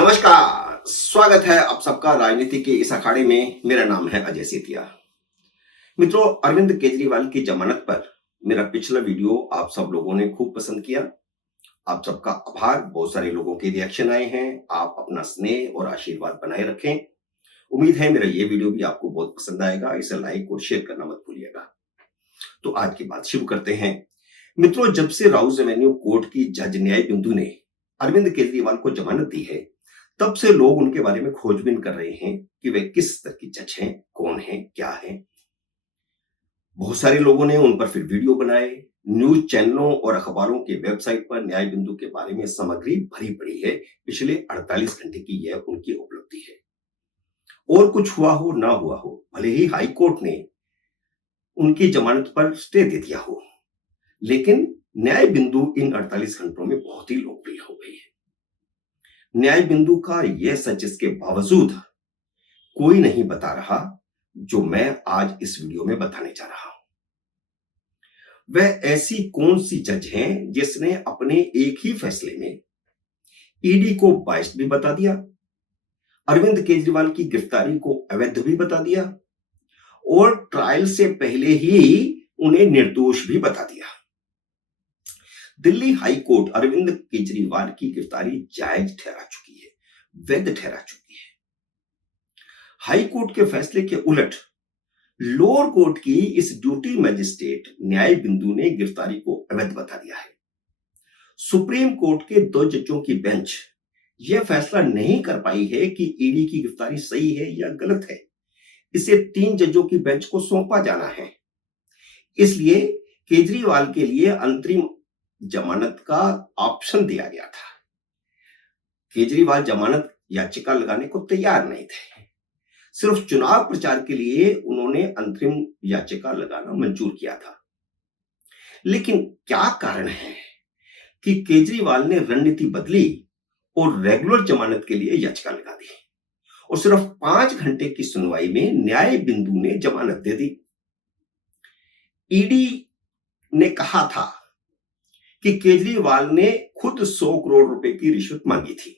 नमस्कार, स्वागत है आप सबका राजनीति के इस अखाड़े में। मेरा नाम है अजय सेतिया। मित्रों, अरविंद केजरीवाल की जमानत पर मेरा पिछला वीडियो आप सब लोगों ने खूब पसंद किया। आप सबका आभार। बहुत सारे लोगों के रिएक्शन आए हैं। आप अपना स्नेह और आशीर्वाद बनाए रखें। उम्मीद है मेरा ये वीडियो भी आपको बहुत पसंद आएगा। इसे लाइक और शेयर करना मत भूलिएगा। तो आज की बात शुरू करते हैं। मित्रों, जब से राउज एवेन्यू कोर्ट की जज न्याय बिंदु ने अरविंद केजरीवाल को जमानत दी है, तब से लोग उनके बारे में खोजबीन कर रहे हैं कि वे किस स्तर की जज हैं, कौन हैं, क्या हैं। बहुत सारे लोगों ने उन पर फिर वीडियो बनाए। न्यूज चैनलों और अखबारों के वेबसाइट पर न्याय बिंदु के बारे में सामग्री भरी पड़ी है। पिछले 48 घंटे की यह उनकी उपलब्धि है। और कुछ हुआ हो ना हुआ हो, भले ही हाई कोर्ट ने उनकी जमानत पर स्टे दे दिया हो, लेकिन न्याय बिंदु इन 48 घंटों में बहुत ही लोकप्रिय हो गई है। न्याय बिंदु का यह सच इसके बावजूद कोई नहीं बता रहा जो मैं आज इस वीडियो में बताने जा रहा हूं। वह ऐसी कौन सी जज हैं जिसने अपने एक ही फैसले में ईडी को बायस्ड भी बता दिया, अरविंद केजरीवाल की गिरफ्तारी को अवैध भी बता दिया और ट्रायल से पहले ही उन्हें निर्दोष भी बता दिया। दिल्ली हाई कोर्ट अरविंद केजरीवाल की गिरफ्तारी जायज ठहरा चुकी है, वैध ठहरा चुकी है। हाई कोर्ट के फैसले के उलट लोअर कोर्ट की इस ड्यूटी मजिस्ट्रेट न्याय बिंदु ने गिरफ्तारी को अवैध बता दिया है। सुप्रीम कोर्ट के 2 जजों की बेंच यह फैसला नहीं कर पाई है कि ईडी की गिरफ्तारी सही है या गलत है। इसे 3 जजों की बेंच को सौंपा जाना है। इसलिए केजरीवाल के लिए अंतरिम जमानत का ऑप्शन दिया गया था। केजरीवाल जमानत याचिका लगाने को तैयार नहीं थे। सिर्फ चुनाव प्रचार के लिए उन्होंने अंतरिम याचिका लगाना मंजूर किया था। लेकिन क्या कारण है कि केजरीवाल ने रणनीति बदली और रेगुलर जमानत के लिए याचिका लगा दी और सिर्फ 5 घंटे की सुनवाई में न्याय बिंदु ने जमानत दे दी। ईडी ने कहा था कि केजरीवाल ने खुद 100 करोड़ रुपए की रिश्वत मांगी थी।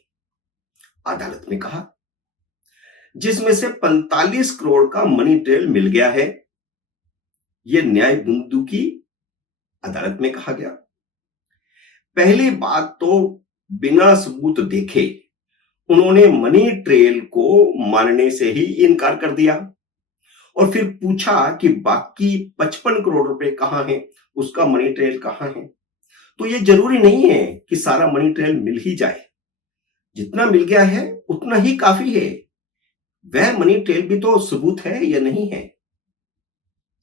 अदालत ने कहा, जिसमें से 45 करोड़ का मनी ट्रेल मिल गया है। यह न्याय बिंदु की अदालत में कहा गया। पहली बात तो बिना सबूत देखे उन्होंने मनी ट्रेल को मानने से ही इनकार कर दिया और फिर पूछा कि बाकी 55 करोड़ रुपए कहां हैं, उसका मनी ट्रेल कहां है। तो यह जरूरी नहीं है कि सारा मनी ट्रेल मिल ही जाए। जितना मिल गया है उतना ही काफी है। वह मनी ट्रेल भी तो सबूत है या नहीं है।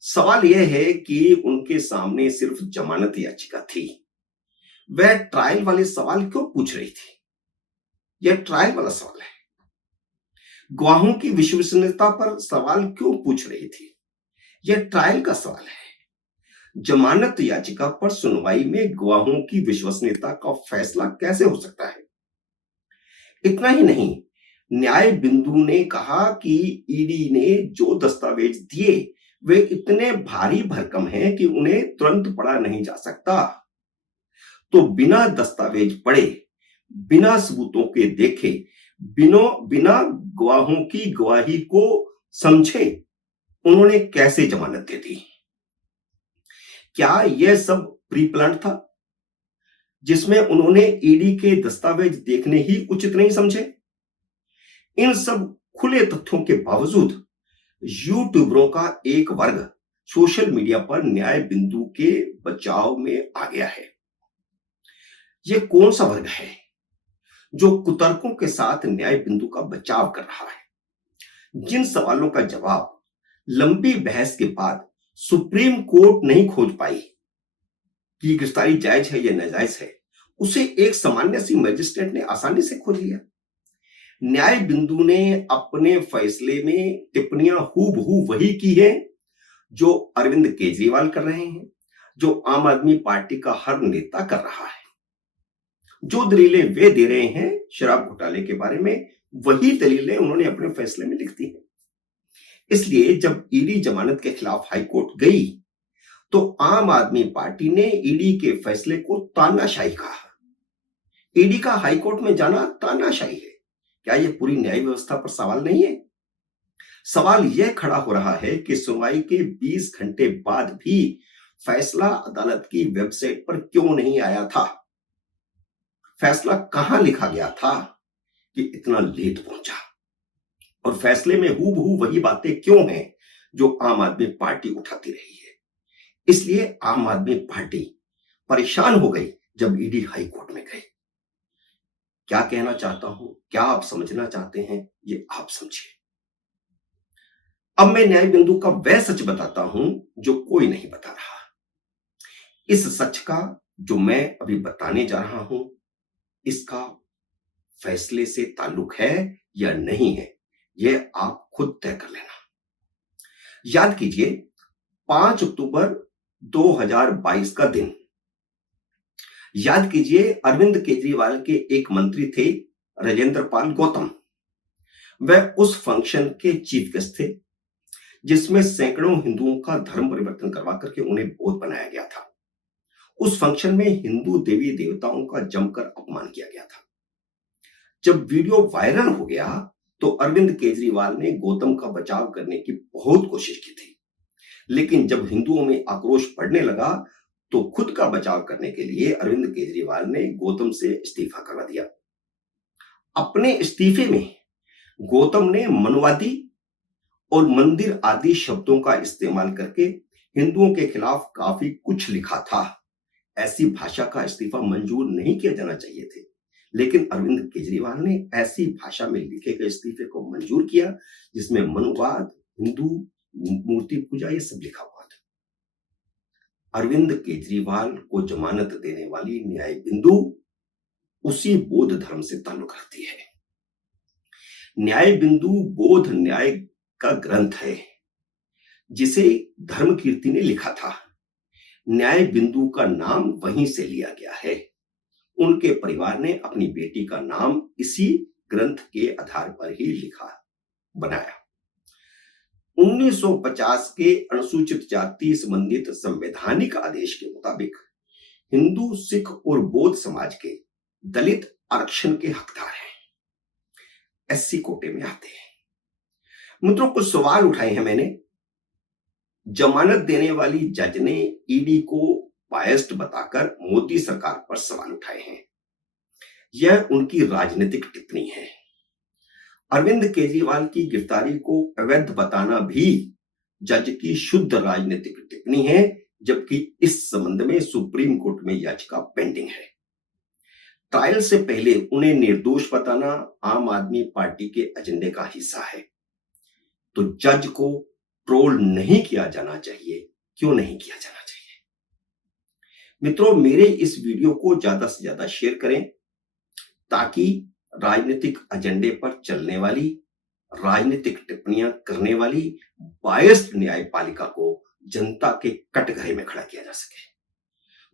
सवाल यह है कि उनके सामने सिर्फ जमानत याचिका थी। वह ट्रायल वाले सवाल क्यों पूछ रही थी? यह ट्रायल वाला सवाल है। गवाहों की विश्वसनीयता पर सवाल क्यों पूछ रही थी? यह ट्रायल का सवाल है। जमानत याचिका पर सुनवाई में गवाहों की विश्वसनीयता का फैसला कैसे हो सकता है? इतना ही नहीं, न्याय बिंदु ने कहा कि ईडी ने जो दस्तावेज दिए वे इतने भारी भरकम हैं कि उन्हें तुरंत पढ़ा नहीं जा सकता। तो बिना दस्तावेज पढ़े, बिना सबूतों के देखे, बिना गवाहों की गवाही को समझे उन्होंने कैसे जमानत दे दी? क्या यह सब प्री प्लान था जिसमें उन्होंने ईडी के दस्तावेज देखने ही उचित नहीं समझे? इन सब खुले तथ्यों के बावजूद यूट्यूबरों का एक वर्ग सोशल मीडिया पर न्याय बिंदु के बचाव में आ गया है। यह कौन सा वर्ग है जो कुतर्कों के साथ न्याय बिंदु का बचाव कर रहा है? जिन सवालों का जवाब लंबी बहस के बाद सुप्रीम कोर्ट नहीं खोज पाई कि गिरफ्तारी जायज है या नाजायज है, उसे एक सामान्य सी मजिस्ट्रेट ने आसानी से खोज लिया। न्याय बिंदु ने अपने फैसले में टिप्पणियां हूबहू वही की है जो अरविंद केजरीवाल कर रहे हैं, जो आम आदमी पार्टी का हर नेता कर रहा है। जो दलीलें वे दे रहे हैं शराब घोटाले के बारे में, वही दलीलें उन्होंने अपने फैसले में लिख दी हैं। इसलिए जब ईडी जमानत के खिलाफ हाईकोर्ट गई तो आम आदमी पार्टी ने ईडी के फैसले को तानाशाही कहा। ईडी का हाईकोर्ट में जाना तानाशाही है, क्या यह पूरी न्याय व्यवस्था पर सवाल नहीं है? सवाल यह खड़ा हो रहा है कि सुनवाई के 20 घंटे बाद भी फैसला अदालत की वेबसाइट पर क्यों नहीं आया था? फैसला कहां लिखा गया था कि इतना लेट पहुंचा? और फैसले में हूबहू वही बातें क्यों हैं जो आम आदमी पार्टी उठाती रही है? इसलिए आम आदमी पार्टी परेशान हो गई जब ईडी हाई कोर्ट में गई। क्या कहना चाहता हूं, क्या आप समझना चाहते हैं, ये आप समझिए। अब मैं न्याय बिंदु का वह सच बताता हूं जो कोई नहीं बता रहा। इस सच का जो मैं अभी बताने जा रहा हूं, इसका फैसले से ताल्लुक है या नहीं है, यह आप खुद तय कर लेना। याद कीजिए 5 अक्टूबर 2022 का दिन। याद कीजिए अरविंद केजरीवाल के एक मंत्री थे राजेंद्र पाल गौतम। वह उस फंक्शन के चीफ गेस्ट थे जिसमें सैकड़ों हिंदुओं का धर्म परिवर्तन करवा करके उन्हें बौद्ध बनाया गया था। उस फंक्शन में हिंदू देवी देवताओं का जमकर अपमान किया गया था। जब वीडियो वायरल हो गया तो अरविंद केजरीवाल ने गौतम का बचाव करने की बहुत कोशिश की थी, लेकिन जब हिंदुओं में आक्रोश बढ़ने लगा तो खुद का बचाव करने के लिए अरविंद केजरीवाल ने गौतम से इस्तीफा करवा दिया। अपने इस्तीफे में गौतम ने मनुवादी और मंदिर आदि शब्दों का इस्तेमाल करके हिंदुओं के खिलाफ काफी कुछ लिखा था। ऐसी भाषा का इस्तीफा मंजूर नहीं किया जाना चाहिए थे, लेकिन अरविंद केजरीवाल ने ऐसी भाषा में लिखे गए इस्तीफे को मंजूर किया जिसमें मनुवाद, हिंदू, मूर्ति पूजा ये सब लिखा हुआ था। अरविंद केजरीवाल को जमानत देने वाली न्याय बिंदु उसी बौद्ध धर्म से ताल्लुक रखती है। न्याय बिंदु बौद्ध न्याय का ग्रंथ है जिसे धर्म कीर्ति ने लिखा था। न्याय बिंदु का नाम वहीं से लिया गया है। उनके परिवार ने अपनी बेटी का नाम इसी ग्रंथ के आधार पर ही लिखा बनाया। 1950 के अनुसूचित जाति संबंधित संवैधानिक आदेश के मुताबिक हिंदू, सिख और बौद्ध समाज के दलित आरक्षण के हकदार हैं, एससी कोटे में आते हैं। मित्रों, कुछ सवाल उठाए हैं मैंने। जमानत देने वाली जज ने ईडी को बायस्ड बताकर मोदी सरकार पर सवाल उठाए हैं। यह उनकी राजनीतिक टिप्पणी है। अरविंद केजरीवाल की गिरफ्तारी को अवैध बताना भी जज की शुद्ध राजनीतिक टिप्पणी है, जबकि इस संबंध में सुप्रीम कोर्ट में याचिका पेंडिंग है। ट्रायल से पहले उन्हें निर्दोष बताना आम आदमी पार्टी के एजेंडे का हिस्सा है, तो जज को ट्रोल नहीं किया जाना चाहिए। क्यों नहीं किया जाना चाहिए? मित्रों, मेरे इस वीडियो को ज्यादा से ज्यादा शेयर करें ताकि राजनीतिक एजेंडे पर चलने वाली, राजनीतिक टिप्पणियां करने वाली बायस्ड न्यायपालिका को जनता के कटघरे में खड़ा किया जा सके।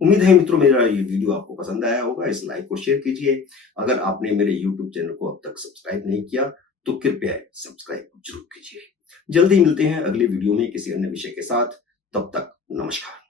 उम्मीद है मित्रों मेरा ये वीडियो आपको पसंद आया होगा। इस लाइक को शेयर कीजिए। अगर आपने मेरे यूट्यूब चैनल को अब तक सब्सक्राइब नहीं किया तो कृपया सब्सक्राइब जरूर कीजिए। जल्दी मिलते हैं अगले वीडियो में किसी अन्य विषय के साथ। तब तक नमस्कार।